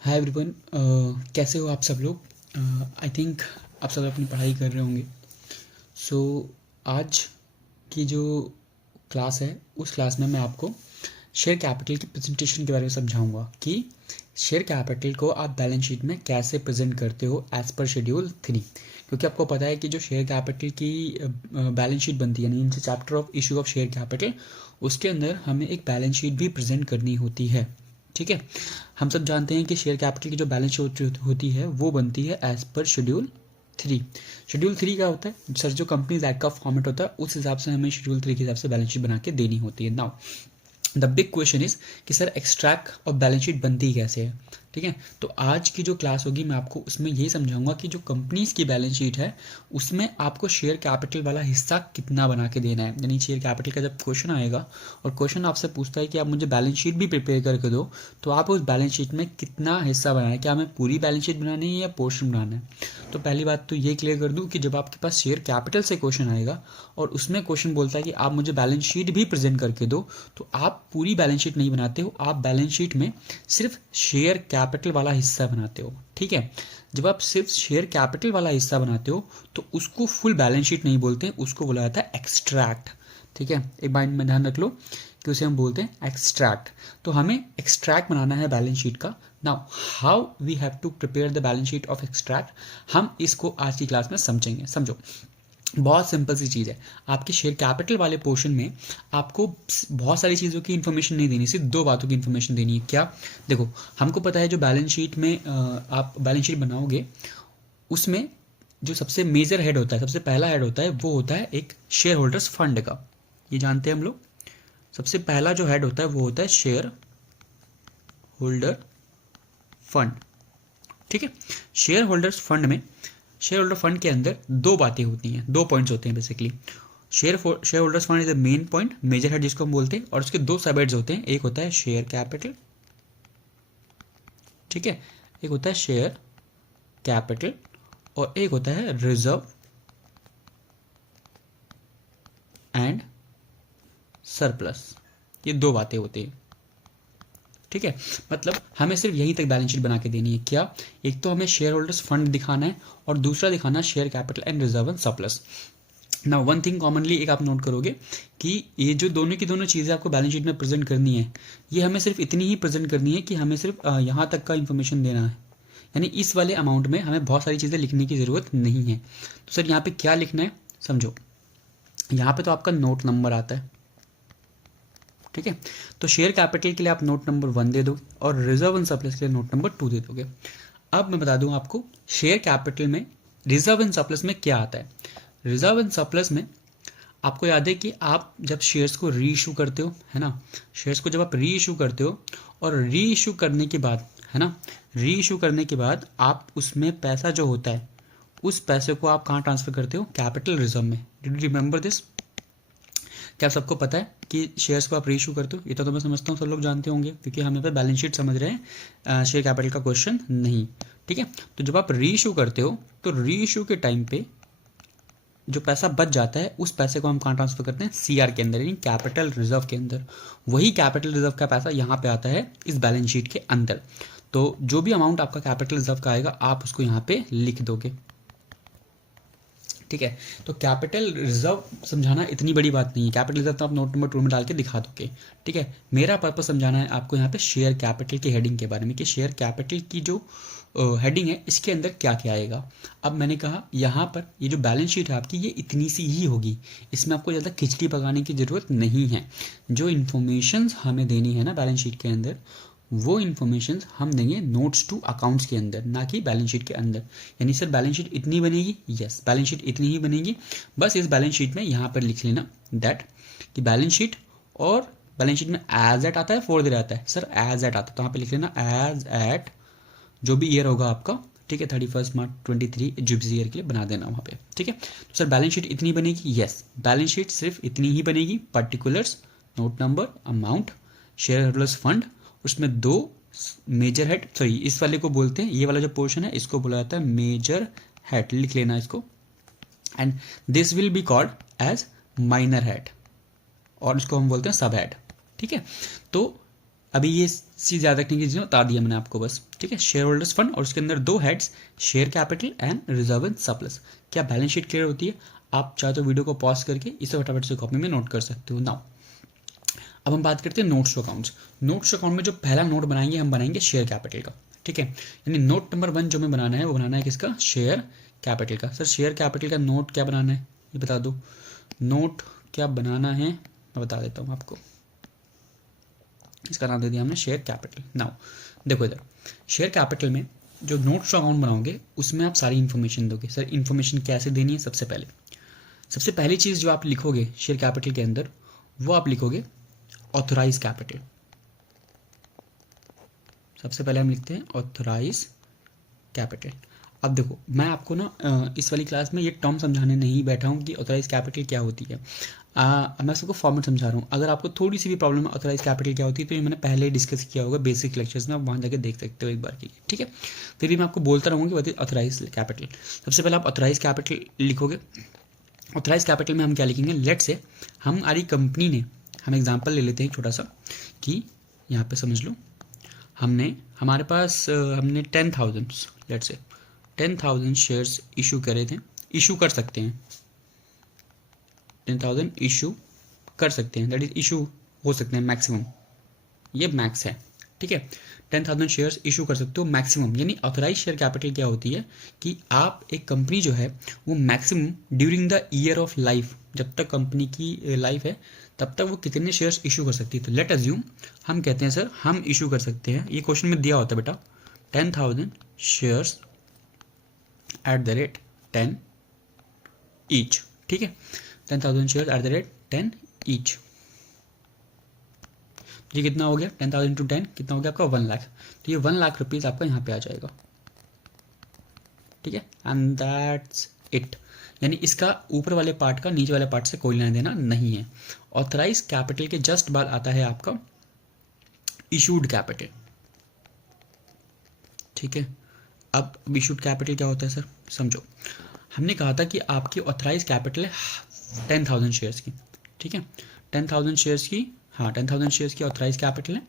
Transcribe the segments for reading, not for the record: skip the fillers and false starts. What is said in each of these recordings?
Hi everyone, कैसे हो आप सब लोग। आई थिंक आप सब अपनी पढ़ाई कर रहे होंगे। सो आज की जो क्लास है उस क्लास में मैं आपको शेयर कैपिटल की प्रेजेंटेशन के बारे में समझाऊंगा कि शेयर कैपिटल को आप बैलेंस शीट में कैसे प्रेजेंट करते हो एज पर शेड्यूल 3। क्योंकि आपको पता है कि जो शेयर कैपिटल की बैलेंस शीट बनती है, यानी chapter of issue of share capital, उसके अंदर हमें एक बैलेंस शीट भी प्रेजेंट करनी होती है। ठीक है, हम सब जानते हैं कि शेयर कैपिटल की जो बैलेंस शीट होती है वो बनती है एज पर शेड्यूल 3। शेड्यूल 3 क्या होता है सर? जो कंपनीज एक्ट का फॉर्मेट होता है उस हिसाब से हमें शेड्यूल 3 के हिसाब से बैलेंस शीट बना के देनी होती है। Now the big question is कि सर एक्सट्रैक्ट और बैलेंस शीट बनती कैसे है। ठीक है, तो आज की जो क्लास होगी मैं आपको उसमें यही समझाऊंगा कि जो कंपनीज की बैलेंस शीट है उसमें आपको शेयर कैपिटल वाला हिस्सा कितना बना के देना है। यानी शेयर कैपिटल का जब क्वेश्चन आएगा और क्वेश्चन आपसे पूछता है कि आप मुझे बैलेंस शीट भी प्रिपेयर करके दो, तो आप उस बैलेंस शीट में कितना हिस्सा बनाना है, क्या हमें पूरी बैलेंस शीट बनानी है या पोर्शन बनाना है। तो पहली बात तो ये क्लियर कर दूं कि जब आपके पास शेयर कैपिटल से क्वेश्चन आएगा और उसमें क्वेश्चन बोलता है कि आप मुझे बैलेंस शीट भी प्रेजेंट करके दो, तो आप पूरी बैलेंस शीट नहीं बनाते हो, आप बैलेंस शीट में सिर्फ शेयर कैपिटल वाला हिस्सा बनाते हो। ठीक है, जब आप सिर्फ शेयर कैपिटल वाला हिस्सा बनाते हो तो उसको फुल बैलेंस शीट नहीं बोलते, उसको बोला जाता है एक्सट्रैक्ट। ठीक है, एक बार में ध्यान रख लो कि उसे हम बोलते हैं एक्सट्रैक्ट। तो हमें एक्सट्रैक्ट बनाना है बैलेंस शीट का। Now how we have to prepare the balance sheet of extract, हम इसको आज की क्लास में समझेंगे। समझो, बहुत सिंपल सी चीज़ है। आपके शेयर कैपिटल वाले पोर्शन में आपको बहुत सारी चीज़ों की इन्फॉर्मेशन नहीं देनी, सिर्फ दो बातों की इन्फॉर्मेशन देनी है। क्या? देखो, हमको पता है जो बैलेंस शीट में आप बैलेंस शीट बनाओगे उसमें जो सबसे मेजर हेड होता है, सबसे पहला हेड होता है, वो होता है एक शेयर होल्डर्स फंड का। ये जानते हैं हम लोग। सबसे पहला जो हेड होता है वो होता है शेयर होल्डर फंड। ठीक है, शेयर होल्डर्स फंड में, शेयर होल्डर फंड के अंदर दो बातें होती हैं, दो पॉइंट्स होते हैं basically. Share holders fund is the main point, major head जिसको हम बोलते हैं, और उसके दो सब हेड्स होते हैं। एक होता है शेयर कैपिटल, ठीक है, एक होता है शेयर कैपिटल, और एक होता है रिजर्व एंड सरप्लस। ये दो बातें होती हैं। ठीक है, मतलब हमें सिर्फ यहीं तक बैलेंस शीट बना के देनी है। क्या? एक तो हमें शेयर होल्डर्स फंड दिखाना है और दूसरा दिखाना है share capital and reserve and surplus. ना वन थिंग कॉमनली एक आप नोट करोगे कि ये जो दोनों की दोनों चीज़ें आपको बैलेंस शीट में प्रेजेंट करनी है, ये हमें सिर्फ इतनी ही प्रेजेंट करनी है कि हमें सिर्फ यहाँ तक का इन्फॉर्मेशन देना है। यानी इस वाले अमाउंट में हमें बहुत सारी चीज़ें लिखने की ज़रूरत नहीं है। तो सर यहाँ पे क्या लिखना है समझो। यहाँ पे तो आपका नोट नंबर आता है। ठीक है, तो शेयर कैपिटल के लिए आप नोट नंबर 1 दे दो और रिजर्व एंड सरप्लस के लिए नोट नंबर 2 दे दोगे। अब मैं बता दूं आपको शेयर कैपिटल में रिजर्व एंड सरप्लस में क्या आता है। रिजर्व एंड सरप्लस में आपको याद है कि आप जब शेयर्स को री इशू करते हो, है ना, शेयर्स को जब आप री इशू करते हो और री इशू करने के बाद, है ना, री इशू करने के बाद आप उसमें पैसा जो होता है उस पैसे को आप कहाँ ट्रांसफर करते हो? कैपिटल रिजर्व में। Did you remember this? क्या सबको पता है कि शेयर्स को आप री इशू करते हो? ये तो मैं समझता हूँ सब लोग जानते होंगे, क्योंकि हम यहाँ पे बैलेंस शीट समझ रहे हैं, शेयर कैपिटल का क्वेश्चन नहीं। ठीक है, तो जब आप री इशू करते हो तो री इशू के टाइम पे जो पैसा बच जाता है उस पैसे को हम कहाँ ट्रांसफर करते हैं? सीआर के अंदर, यानी कैपिटल रिजर्व के अंदर। वही कैपिटल रिजर्व का पैसा यहाँ पे आता है इस बैलेंस शीट के अंदर। तो जो भी अमाउंट आपका कैपिटल रिजर्व का आएगा आप उसको यहाँ पे लिख दोगे। ठीक है, तो कैपिटल रिजर्व समझाना इतनी बड़ी बात नहीं है। कैपिटल रिजर्व तो आप नोट नंबर 2 में डाल के दिखा दोगे। ठीक है, मेरा पर्पस समझाना है आपको यहाँ पे शेयर कैपिटल की हेडिंग के बारे में कि शेयर कैपिटल की जो हेडिंग है इसके अंदर क्या क्या आएगा। अब मैंने कहा यहाँ पर ये जो बैलेंस शीट है आपकी ये इतनी सी ही होगी, इसमें आपको ज़्यादा खिचड़ी पकाने की ज़रूरत नहीं है। जो इन्फॉर्मेशन हमें देनी है ना बैलेंस शीट के अंदर, वो इन्फॉर्मेशन हम देंगे नोट्स टू अकाउंट्स के अंदर, ना कि बैलेंस शीट के अंदर। यानी सर बैलेंस शीट इतनी बनेगी, यस बैलेंस शीट इतनी ही बनेगी। बस इस बैलेंस शीट में यहाँ पर लिख लेना दैट कि बैलेंस शीट, और बैलेंस शीट में एज एट आता है, फोर दे आता है सर, एज एट आता है, तो यहाँ पे लिख लेना एज एट जो भी ईयर होगा आपका। ठीक है, 31 मार्च 23 जिप्सी ईयर के लिए बना देना वहाँ पे। ठीक है, तो सर बैलेंस शीट इतनी बनेगी, यस बैलेंस शीट सिर्फ इतनी ही बनेगी। Particulars, note number, amount, share holders fund, उसमें दो मेजर हेड, सॉरी इस वाले को बोलते हैं, ये वाला जो पोर्शन है इसको बोला जाता है मेजर हेड, लिख लेना इसको। And this will be called as minor head और इसको हम बोलते हैं सब हेड। ठीक है, तो अभी ये चीज़ याद रखने की चीज़ें बता दिया मैंने आपको बस, ठीक है। शेयर होल्डर्स फंड और उसके अंदर 2 heads, share capital and reserve and surplus. क्या बैलेंस शीट क्लियर होती है? आप चाहे तो वीडियो को पॉज करके इसे फटाफट से कॉपी में नोट कर सकते हो। नाउ अब हम बात करते हैं notes to accounts. Notes to account में जो पहला नोट बनाएंगे हम बनाएंगे शेयर कैपिटल का, ठीक है। यानी नोट नंबर 1 जो हमें बनाना है वो बनाना है किसका? शेयर कैपिटल का। सर शेयर कैपिटल का नोट क्या बनाना है ये बता दो। नोट क्या बनाना है मैं बता देता हूँ आपको। इसका नाम दे दिया हमने शेयर कैपिटल। नाउ देखो इधर शेयर कैपिटल में जो नोट्स अकाउंट बनाओगे उसमें आप सारी इन्फॉर्मेशन दोगे। सर इन्फॉर्मेशन कैसे देनी है? सबसे पहली चीज़ जो आप लिखोगे शेयर कैपिटल के अंदर वो आप लिखोगे ऑथराइज कैपिटल। सबसे पहले हम लिखते हैं ऑथराइज कैपिटल। अब देखो मैं आपको ना इस वाली क्लास में ये टर्म समझाने नहीं बैठा हूँ कि ऑथराइज कैपिटल क्या होती है। मैं सबको फॉर्मेट समझा रहा हूँ। अगर आपको थोड़ी सी भी प्रॉब्लम है ऑथराइज कैपिटल क्या होती है तो ये मैंने पहले ही डिस्कस किया होगा बेसिक लेक्चर्स में, आप वहाँ जाके देख सकते हो एक बार के लिए, ठीक है। फिर भी मैं आपको बोलता रहूँगी व्हाट इज ऑथराइज कैपिटल। सबसे पहले आप ऑथराइज कैपिटल लिखोगे। ऑथराइज कैपिटल में हम क्या लिखेंगे? लेट से हमारी कंपनी ने, हम एग्जांपल ले लेते हैं छोटा सा कि यहाँ पे समझ लो हमारे पास हमने 10,000 लेट से 10,000 शेयर्स इशू करे थे, इशू कर सकते हैं 10,000 इशू कर सकते हैं, दैट इज इशू हो सकते हैं मैक्सिमम, ये मैक्स है, ठीक है। 10,000 शेयर्स इशू कर सकते हो मैक्सिमम। यानी ऑथराइज शेयर कैपिटल क्या होती है कि आप एक कंपनी जो है वो maximum during the year of life, जब तक कंपनी की लाइफ है तब तक वो कितने शेयर्स इशू कर सकती है। तो लेट अज्यूम हम कहते हैं सर हम इशू कर सकते हैं, ये क्वेश्चन में दिया होता है बेटा, 10,000 shares at the rate 10 each, ठीक है। 10,000 shares at the rate 10 each, ये कितना हो गया? 10,000 इंटू 10 कितना हो गया आपका? 1 लाख। तो ये 1 लाख रुपीज़ आपका यहाँ पे आ जाएगा, ठीक है। And that's it. यानी इसका ऊपर वाले पार्ट का नीचे वाले पार्ट से कोई लेना देना नहीं है। ऑथराइज कैपिटल के जस्ट बाद आता है आपका इशूड कैपिटल, ठीक है। अब इशूड कैपिटल क्या होता है सर समझो। हमने कहा था कि आपकी ऑथराइज कैपिटल है 10,000 शेयर्स की, ठीक है। 10,000 शेयर्स की, हाँ 10,000 शेयर्स की ऑथराइज कैपिटल है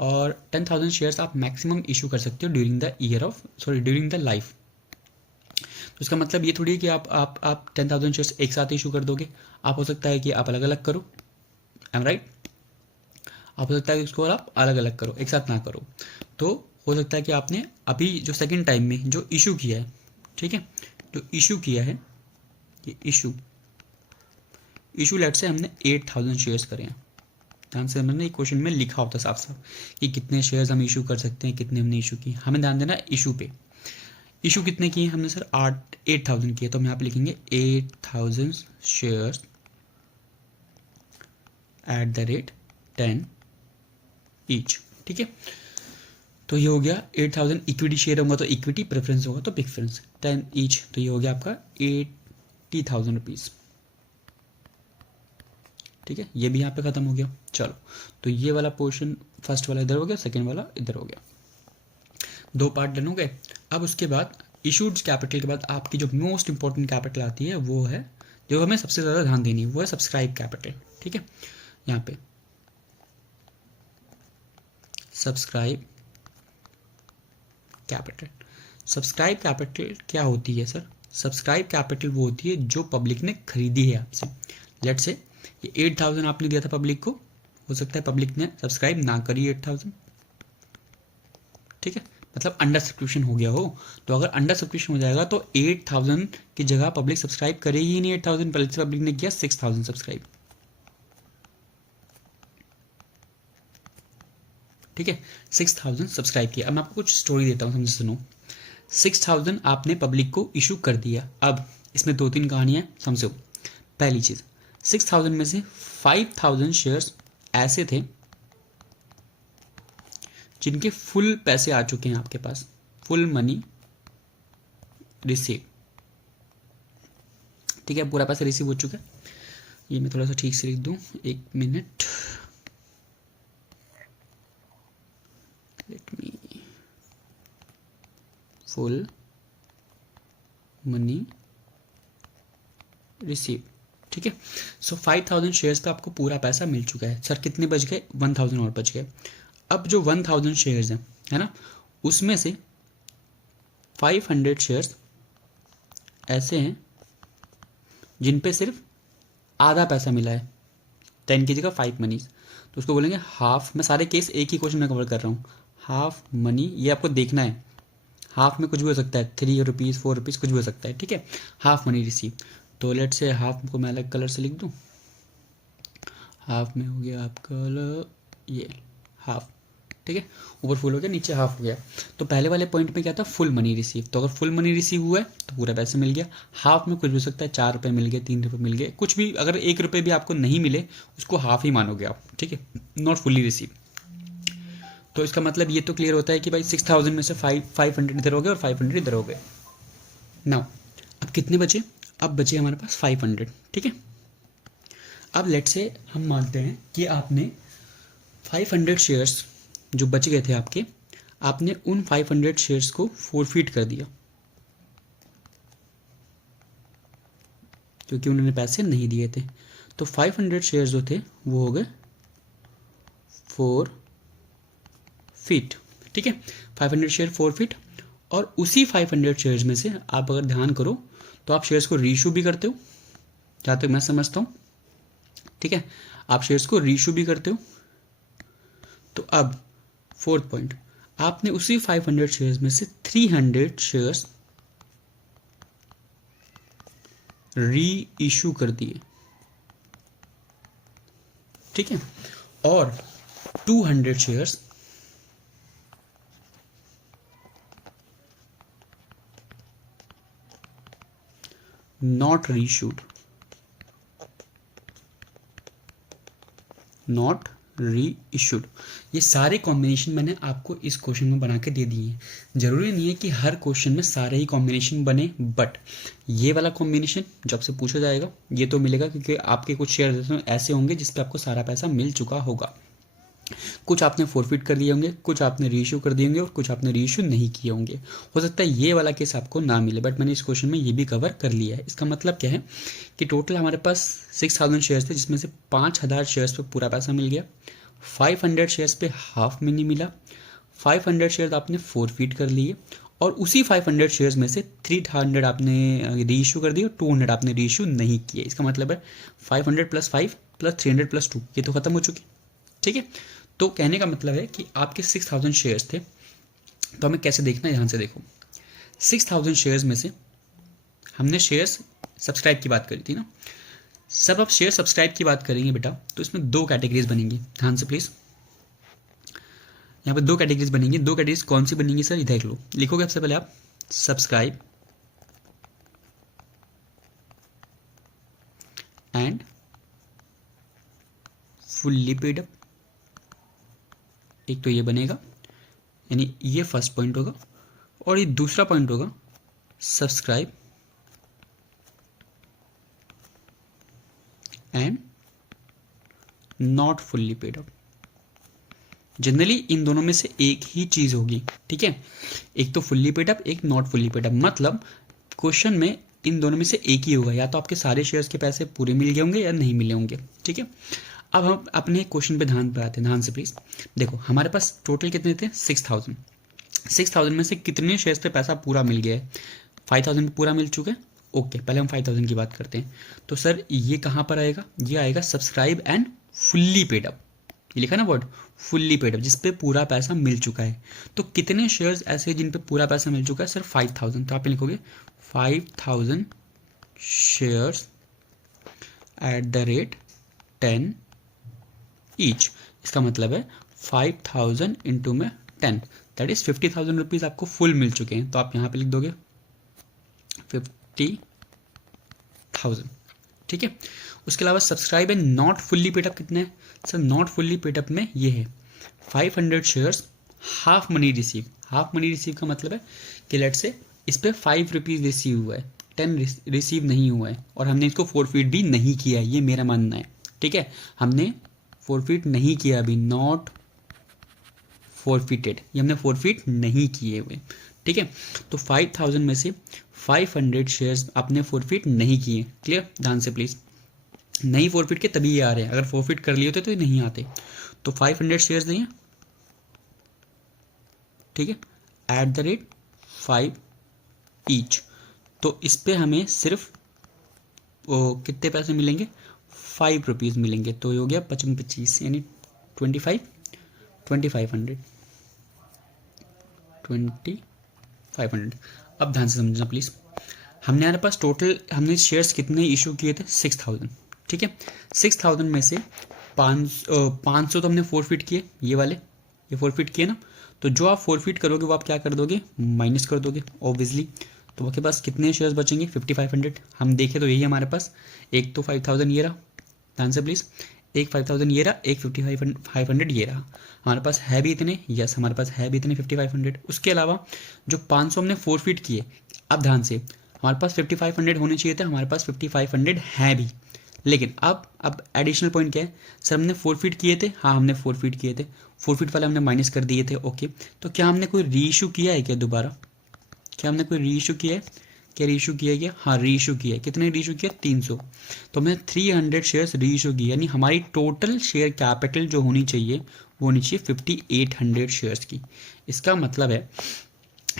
और 10,000 शेयर्स आप मैक्सिमम इशू कर सकते हो ड्यूरिंग द लाइफ। तो इसका मतलब ये थोड़ी है कि आप 10,000 शेयर्स एक साथ इशू कर दोगे। आप हो सकता है कि आप अलग अलग करो, आई एम राइट। आप हो सकता है कि उसको आप अलग अलग करो, एक साथ ना करो। तो हो सकता है कि आपने अभी जो सेकेंड टाइम में जो इशू किया है, ठीक है, जो इशू किया है ये इशू लेट से हमने 8,000 शेयर्स करे हैं। ध्यान से मैंने एक क्वेश्चन में लिखा होता साफ साफ कि कितने शेयर्स हम इशू कर सकते हैं, कितने हमने इशू किए। हमें ध्यान देना इशू पे। इशू कितने किए हमने सर? 8,000 किए। तो हम यहाँ पे लिखेंगे 8,000 shares at the rate 10 each, ठीक है। तो ये हो गया 8,000। इक्विटी शेयर होगा तो इक्विटी, प्रेफरेंस होगा तो प्रेफरेंस, 10 ईच। तो ये हो गया आपका 80,000 रुपीज़, ठीक है। ये भी यहाँ पे ख़त्म हो गया। चलो तो ये वाला पोर्शन फर्स्ट वाला इधर हो गया, सेकेंड वाला इधर हो गया, 2 पार्ट डन हो गए। अब उसके बाद इशूड कैपिटल के बाद आपकी जो मोस्ट इंपॉर्टेंट कैपिटल आती है वो है, जो हमें सबसे ज़्यादा ध्यान देनी है, वो है सब्सक्राइब कैपिटल, ठीक है। यहाँ पे सब्सक्राइब कैपिटल। सब्सक्राइब कैपिटल क्या होती है सर? सब्सक्राइब कैपिटल वो होती है जो पब्लिक ने खरीदी है आपसे। लेट से ये 8,000 आपने दिया था पब्लिक को, हो सकता है पब्लिक ने सब्सक्राइब ना करी 8,000, ठीक है, मतलब अंडर सब्सक्रिप्शन हो गया हो। तो अगर अंडर सब्सक्रिप्शन हो जाएगा तो 8,000 की जगह पब्लिक सब्सक्राइब करेगी ही नहीं 8,000, पहले से पब्लिक ने किया 6,000 सब्सक्राइब, ठीक है। 6,000 सब्सक्राइब किया। अब मैं आपको कुछ स्टोरी देता हूँ, समझे सुनो। 6,000 आपने पब्लिक को इशू कर दिया। अब इसमें 2-3 कहानियाँ समझो। पहली चीज़, 6,000 में से 5,000 शेयर्स ऐसे थे जिनके फुल पैसे आ चुके हैं आपके पास, फुल मनी रिसीव, ठीक है, पूरा पैसा रिसीव हो चुका है। ये मैं थोड़ा सा ठीक से लिख दूं, 1 minute, let me, full money receive, ठीक है। सो 5,000 शेयर्स पे आपको पूरा पैसा मिल चुका है। सर कितने बच गए? 1,000 और बच गए। अब जो 1000 शेयर्स हैं, है ना, उसमें से 500 शेयर्स ऐसे हैं जिन पे सिर्फ आधा पैसा मिला है, 10 की जगह 5 मनीज, तो उसको बोलेंगे हाफ। मैं सारे केस एक ही क्वेश्चन में कवर कर रहा हूँ। हाफ मनी, ये आपको देखना है, हाफ में कुछ भी हो सकता है, 3 रुपीज़ 4 रुपीज़ कुछ भी हो सकता है, ठीक है। हाफ मनी रिसीव, तो लेट से हाफ को मैं अलग कलर से लिख दूँ। हाफ में हो गया आपका ये हाफ, ठीक है, ऊपर फुल हो गया नीचे हाफ हो गया। तो पहले वाले पॉइंट में क्या था, फुल मनी रिसीव, तो अगर फुल मनी रिसीव हुआ है तो पूरा पैसा मिल गया। हाफ में कुछ भी हो सकता है, 4 रुपये मिल गए, 3 रुपये मिल गए, कुछ भी, अगर 1 रुपये भी आपको नहीं मिले उसको हाफ ही मानोगे आप, ठीक है, नॉट फुल्ली रिसीव। तो इसका मतलब ये तो क्लियर होता है कि भाई 6000 में से 500 इधर हो गए और 500 इधर हो गए। नाउ अब कितने बचे, अब बचे हमारे पास 500, ठीक है। अब लेट से हम मानते हैं कि आपने 500 शेयर्स जो बच गए थे आपके, आपने उन 500 शेयर्स को फोरफीट कर दिया क्योंकि उन्होंने पैसे नहीं दिए थे। तो 500 शेयर्स जो थे वो हो गए 4 फीट, ठीक है, 500 शेयर 4 फीट। और उसी 500 शेयर्स में से आप अगर ध्यान करो तो आप शेयर्स को रीशू भी करते हो, जहाँ तक मैं समझता हूँ, ठीक है, आप शेयर्स को रीशू भी करते हो। तो अब फोर्थ पॉइंट, आपने उसी 500 शेयर्स में से 300 शेयर्स री इशू कर दिए, ठीक है, और 200 शेयर्स नॉट रीइशूड, नॉट री इशूड। ये सारे कॉम्बिनेशन मैंने आपको इस क्वेश्चन में बना के दे दिए हैं। जरूरी नहीं है कि हर क्वेश्चन में सारे ही कॉम्बिनेशन बने, बट ये वाला कॉम्बिनेशन जब से पूछा जाएगा ये तो मिलेगा, क्योंकि आपके कुछ शेयर ऐसे होंगे जिस पे आपको सारा पैसा मिल चुका होगा। कुछ आपने फोरफिट कर दिए होंगे, कुछ आपने रीइशू कर दिए होंगे और कुछ आपने रीइशू नहीं किए होंगे। हो सकता है ये वाला केस आपको ना मिले, बट मैंने इस क्वेश्चन में ये भी कवर कर लिया है। इसका मतलब क्या है कि टोटल हमारे पास 6000 शेयर्स थे, जिसमें से 5000 शेयर्स पे पूरा पैसा मिल गया, 500 शेयर्स पे हाफ मनी मिला, 500 शेयर्स आपने फोरफिट कर लिए, और उसी 500 शेयर्स में से 300 आपने रीइशू कर दिए और 200 आपने रीइशू नहीं किए। इसका मतलब है 500 + 5 + 300 + 2, ये तो खत्म हो चुकी, ठीक है। तो कहने का मतलब है कि आपके 6000 शेयर्स थे, तो हमें कैसे देखना है, ध्यान से देखो। 6000 शेयर्स में से हमने शेयर्स सब्सक्राइब की बात करी थी ना, सब आप शेयर सब्सक्राइब की बात करेंगे बेटा, तो इसमें 2 कैटेगरीज बनेंगी, ध्यान से प्लीज। यहाँ पे 2 कैटेगरीज बनेंगी। 2 कैटेगरीज कौन सी बनेंगी सर, इधर लो, लिखोगे सबसे पहले आप subscribe and fully paid up, एक तो ये बनेगा, यानी ये फर्स्ट पॉइंट होगा, और ये दूसरा पॉइंट होगा subscribe and not fully paid up. Generally in दोनों में से एक ही चीज होगी, ठीक है, एक तो फुल्ली पेड अप, एक नॉट फुल्ली पेड अप। मतलब क्वेश्चन में इन दोनों में से एक ही होगा, या तो आपके सारे शेयर्स के पैसे पूरे मिल गए होंगे या नहीं मिले होंगे, ठीक है। अब हम अपने क्वेश्चन पे ध्यान पर आते हैं, ध्यान से प्लीज देखो। हमारे पास टोटल कितने थे, 6000 में से कितने शेयर्स पे पैसा पूरा मिल गया है, 5000 पे पूरा मिल चुके हैं, ओके। पहले हम 5000 की बात करते हैं। तो सर ये कहाँ पर आएगा, ये आएगा subscribe and fully paid up, ये लिखा ना वर्ड फुल्ली पेड अप, जिस पे पूरा पैसा मिल चुका है। तो कितने शेयर्स ऐसे जिन पे पूरा पैसा मिल चुका है, सर 5000, तो आप लिखोगे 5000 shares at the rate 10 each. इसका मतलब है 5000 इंटू में 10, दैट इज 50,000 रुपीज आपको फुल मिल चुके हैं। तो आप यहाँ पे लिख दोगे 50,000, ठीक है। उसके अलावा subscribe and not fully paid up कितने हैं, sir not fully paid up में ये है 500 shares half money receive. Half money receive का मतलब है कि लेट से इस पर 5 रुपीज़ रिसीव हुआ है, 10 रिसीव नहीं हुआ है, और हमने इसको फोरफीट भी नहीं किया है, ये मेरा मानना है, ठीक है। हमने फोरफीट नहीं किया अभी, नॉट फोरफिटेड, ये हमने फोरफीट नहीं किए हुए, ठीक है। तो 5000 में से 500 शेयर्स आपने फोरफिट नहीं किए, क्लियर, ध्यान से प्लीज। नहीं फोरफिट के तभी ये आ रहे हैं, अगर फोरफिट कर लिए होते तो ये नहीं आते। तो 500 शेयर्स नहीं है, ठीक है, @5 ईच। तो इस पे हमें सिर्फ कितने पैसे मिलेंगे, 5 रुपीज़ मिलेंगे। तो ये हो गया 55 25 यानी 25 2500 2500। अब ध्यान से समझना प्लीज़, हमने हमारे पास टोटल हमने शेयर्स कितने इशू किए थे, 6000। ठीक है, 6000 में से 500 तो हमने फोरफिट किए, ये वाले ये फोरफिट किए ना। तो जो आप फोरफिट करोगे वो आप क्या कर दोगे, माइनस कर दोगे ऑब्वियसली। तो आपके पास कितने शेयर्स बचेंगे, 5500। हम देखें तो यही हमारे पास, एक तो 5000 ये रहा, ध्यान से प्लीज़, एक 5000 ये रहा, एक 5500 ये रहा। हमारे पास है भी इतने, यस हमारे पास है भी इतने 5500। उसके अलावा जो 500 हमने फोरफिट किए, अब ध्यान से, हमारे पास 5500 होने चाहिए थे, हमारे पास 5500 हैं भी। लेकिन अब एडिशनल पॉइंट क्या है, सर हमने फोरफिट किए थे, हाँ हमने फोरफिट किए थे, फोरफिट वाले हमने माइनस कर दिए थे, ओके। तो क्या हमने कोई रीइशू किया है क्या दोबारा, क्या हमने कोई रीइशू किया है, क्या रीइशू किया गया, हाँ रीइशू किया है। कितने रीइशू किया, 300। तो हमने 300 शेयर्स रीइशू किए, यानी हमारी टोटल शेयर कैपिटल जो होनी चाहिए वो होनी चाहिए 5800 शेयर्स की। इसका मतलब है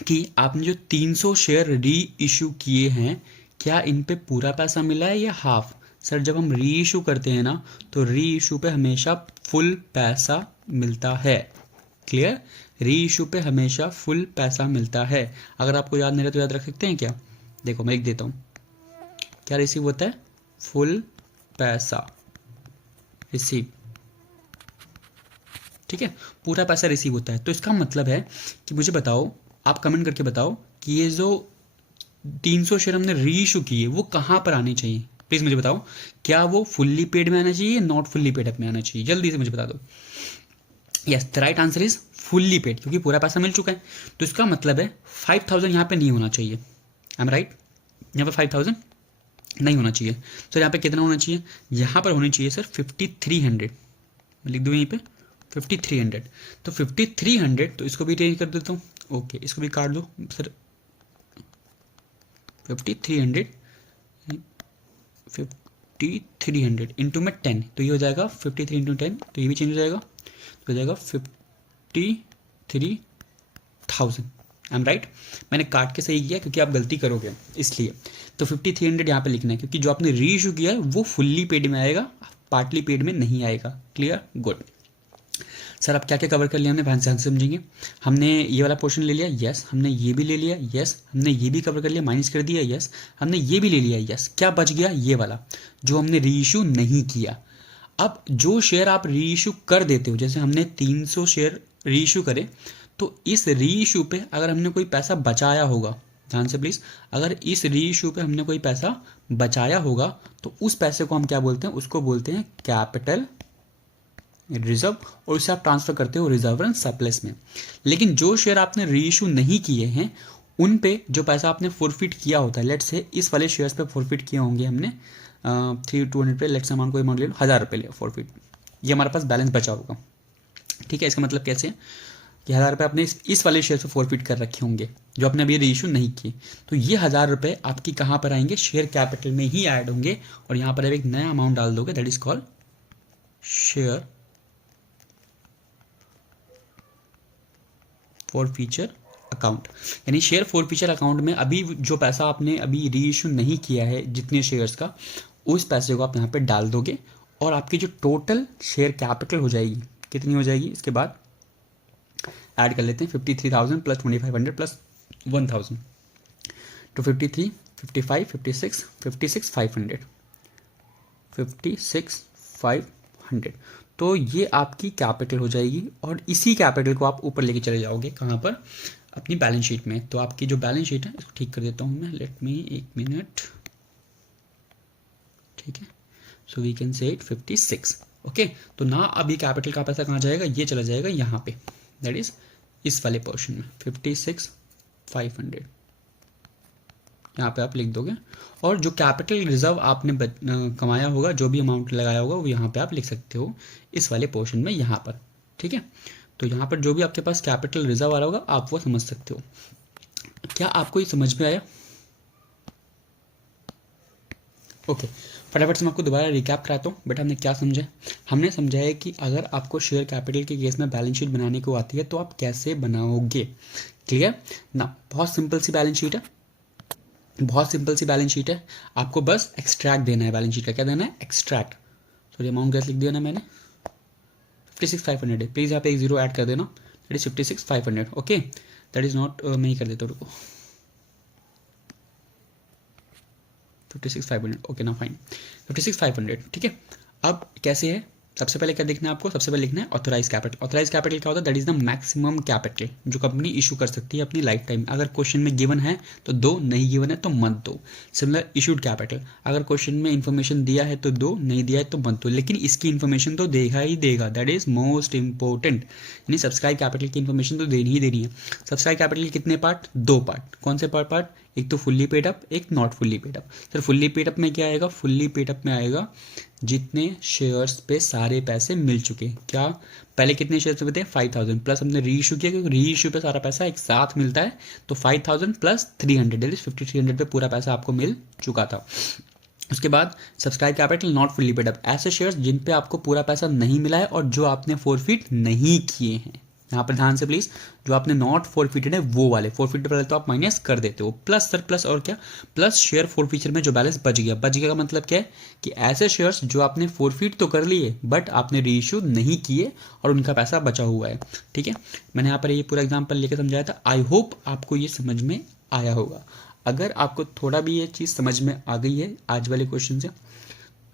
कि आपने जो 300 शेयर री इशू किए हैं, क्या इन पे पूरा पैसा मिला है या हाफ। सर जब हम री इशू करते हैं ना, तो री इशू पे हमेशा फुल पैसा मिलता है। क्लियर, री इशू पे हमेशा फुल पैसा मिलता है। अगर आपको याद नहीं रहा तो याद रख सकते हैं क्या, देखो मैं लिख देता हूँ, क्या रिसीव होता है, फुल पैसा रिसीव। ठीक है, पूरा पैसा रिसीव होता है। तो इसका मतलब है कि मुझे बताओ, आप कमेंट करके बताओ कि ये जो 300 शेयर हमने री इशू किए वो कहाँ पर आने चाहिए, प्लीज़ मुझे बताओ। क्या वो फुल्ली पेड में आना चाहिए, नॉट फुल्ली पेड में आना चाहिए, जल्दी से मुझे बता दो। Yes, the right answer is fully paid, क्योंकि पूरा पैसा मिल चुका है। तो इसका मतलब है 5000 यहाँ पे नहीं होना चाहिए, आई एम राइट, यहाँ पे 5000 नहीं होना चाहिए। तो यहाँ पे कितना होना चाहिए, यहाँ पर होनी चाहिए सर 5300। मैं लिख दूँ यहीं पे 5300। तो 5300, तो इसको भी चेंज कर देता हूँ, ओके इसको भी काट दो सर, 5300 5300 इंटू में 10, तो ये हो जाएगा 53 इंटू 10, तो ये भी चेंज हो जाएगा, तो हो जाएगा 53,000। आई एम राइट, मैंने काट के सही किया क्योंकि आप गलती करोगे इसलिए। तो 5300 यहाँ पे लिखना है, क्योंकि जो आपने री इशू किया है वो फुल्ली पेड में आएगा, पार्टली पेड में नहीं आएगा। Clear, good. सर आप क्या क्या कवर कर लिया हमने, ध्यान से समझेंगे। हमने ये वाला पोर्शन ले लिया, यस। हमने ये भी ले लिया, यस। हमने ये भी कवर कर लिया, माइनस कर दिया, यस। हमने ये भी ले लिया, यस। क्या बच गया, ये वाला जो हमने री इशू नहीं किया। अब जो शेयर आप री इशू कर देते हो, जैसे हमने 300 शेयर री इशू करे, तो इस री इशू पे अगर हमने कोई पैसा बचाया होगा, ध्यान से प्लीज़, अगर इस री इशू पे हमने कोई पैसा बचाया होगा तो उस पैसे को हम क्या बोलते हैं, उसको बोलते हैं कैपिटल रिजर्व, और उसे आप ट्रांसफर करते हो रिजर्व एंड सरप्लस में। लेकिन जो शेयर आपने री इशू नहीं किए हैं, उन पे जो पैसा आपने फोरफिट किया होता है, लेट्स से इस वाले शेयर्स पे फोरफिट किए होंगे हमने 200 पे, लेट्स अमाउंट, कोई अमाउंट ले लो, 1000 रुपये ले फोरफिट, ये हमारे पास बैलेंस बचा होगा। ठीक है, इसका मतलब कैसे है कि 1000 रुपये आपने इस वाले शेयर पे फोरफिट कर रखे होंगे जो आपने अभी री इशू नहीं किए, तो ये 1000 रुपये आपकी कहाँ पर आएंगे, शेयर कैपिटल में ही ऐड होंगे, और यहाँ पर आप एक नया अमाउंट डाल दोगे, that is called share forfeiture account. यानी शेयर फॉरफीचर अकाउंट में अभी जो पैसा आपने अभी री इशू नहीं किया है जितने शेयर्स का, उस पैसे को आप यहाँ पे डाल दोगे, और आपकी जो टोटल शेयर कैपिटल हो जाएगी, कितनी हो जाएगी, इसके बाद ऐड कर लेते हैं 53,000 प्लस 2500 प्लस 1000, तो 53 55 56 56,500 56,500। तो ये आपकी कैपिटल हो जाएगी, और इसी कैपिटल को आप ऊपर लेके चले जाओगे, कहाँ पर, अपनी बैलेंस शीट में। तो आपकी जो बैलेंस शीट है, इसको ठीक कर देता हूँ मैं, लेट मी, एक मिनट, ठीक है। So we can say it 56, okay. तो ना अभी कैपिटल का पैसा कहाँ जाएगा, ये चला जाएगा यहाँ पे, दैट इज इस वाले पोर्शन में 56,500, यहाँ पे आप लिख दोगे। और जो कैपिटल रिजर्व आपने कमाया होगा, जो भी अमाउंट लगाया होगा, वो यहाँ पे आप लिख सकते हो इस वाले पोर्शन में, यहाँ पर। ठीक है, तो यहाँ पर जो भी आपके पास कैपिटल रिजर्व आ रहा होगा, आप वो समझ सकते हो। क्या आपको ये समझ में आया, ओके। फटाफट से मैं आपको दोबारा रिकैप कराता हूँ। बेटा हमने क्या समझा? हमने समझा है कि अगर आपको शेयर कैपिटल के केस में बैलेंस शीट बनाने को आती है तो आप कैसे बनाओगे। क्लियर ना? बहुत सिंपल सी बैलेंस शीट है, बहुत सिंपल सी बैलेंस शीट है। आपको बस एक्सट्रैक्ट देना है बैलेंस शीट का। क्या देना है? एक्सट्रैक्ट। सॉरी अमाउंट कैसे लिख दिया ना मैंने, 56,500 है। प्लीज़ यहाँ पे एक जीरो ऐड कर देना, that is 56,500। Okay, that is not, मैं ही कर देता हूँ, रुको, 56,500। ओके ना, फाइन, 56,500। ठीक है, अब कैसे है? सबसे पहले क्या देखना है आपको? सबसे पहले लिखना है ऑथराइज कैपिटल। ऑथराइज कैपिटल क्या होता है? That is the maximum capital जो कंपनी इशू कर सकती है अपनी लाइफ टाइम। अगर क्वेश्चन में गिवन है तो दो, नहीं गिवन है तो मत दो। सिमिलर इशूड कैपिटल, अगर क्वेश्चन में इन्फॉर्मेशन दिया है तो दो, नहीं दिया है तो मत दो, लेकिन इसकी इन्फॉर्मेशन तो देगा ही देगा। That is most important. यानी सब्सक्राइब कैपिटल की इन्फॉर्मेशन तो देनी ही देनी है। सब्सक्राइब कैपिटल के कितने पार्ट? दो पार्ट। कौन से पार्ट? एक तो फुल्ली पेड अप, एक not fully paid up. Sir fully paid up में क्या आएगा? फुल्ली पेड अप में आएगा जितने शेयर्स पे सारे पैसे मिल चुके। क्या पहले कितने शेयर्स पे थे? 5,000 प्लस हमने री इशू किया, क्योंकि री इशू पे सारा पैसा एक साथ मिलता है, तो 5,000 प्लस 300 5300 पे पूरा पैसा आपको मिल चुका था। उसके बाद subscribe capital not fully paid up, ऐसे शेयर्स जिन पे आपको पूरा पैसा नहीं मिला है और जो आपने फोरफिट नहीं किए हैं। यहाँ पर ध्यान से प्लीज, जो आपने नॉट फोरफिटेड है वो वाले, फोरफिटेड वाले तो आप माइनस कर देते हो। प्लस सर प्लस और क्या? प्लस शेयर फोरफीचर में जो बैलेंस बच गया। बच गया का मतलब क्या है? कि ऐसे शेयर्स जो आपने फोरफिट तो कर लिए बट आपने री इशू नहीं किए और उनका पैसा बचा हुआ है। ठीक है, मैंने यहाँ पर ये पूरा एग्जाम्पल लेकर समझाया था। आई होप आपको ये समझ में आया होगा। अगर आपको थोड़ा भी ये चीज़ समझ में आ गई है आज वाले क्वेश्चन से,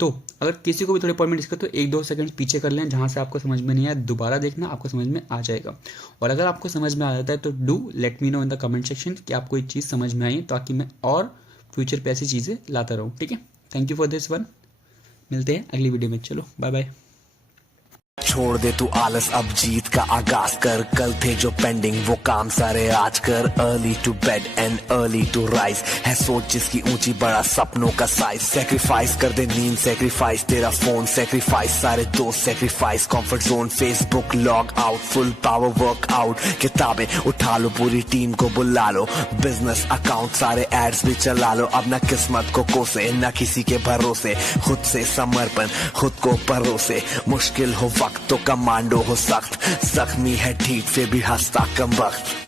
तो अगर किसी को भी थोड़े पॉइंट में डिस्कस, तो 1-2 सेकंड पीछे कर लें, जहाँ से आपको समझ में नहीं आया दोबारा देखना, आपको समझ में आ जाएगा। और अगर आपको समझ में आ जाता है तो do let me know in the comment section कि आपको ये चीज़ समझ में आई, ताकि मैं और फ्यूचर पे ऐसी चीज़ें लाता रहूँ। ठीक है, thank you for this one. मिलते हैं अगली वीडियो में, चलो बाय बाय। छोड़ दे तू आलस, अब जीत का आगाज कर। कल थे जो पेंडिंग वो काम सारे आज कर। Early to bed and early to rise, है सोच जिसकी ऊंची, बड़ा सपनों का साइज। सेक्रीफाइस कर दे नींद, सेक्रीफाइस तेरा फोन, सेक्रीफाइस सारे दोस्त, sacrifice comfort zone, Facebook log out, full power work out. किताबें उठा लो, पूरी टीम को बुला लो, बिजनेस अकाउंट सारे एड्स भी चला लो। अब ना किस्मत को कोसे, ना किसी के भरोसे, खुद से समर्पण, खुद को परोसे। मुश्किल हो वक्त तो कमांडो हो सख्त, जख्मी है ठीक फिर भी हंसता कम वक्त।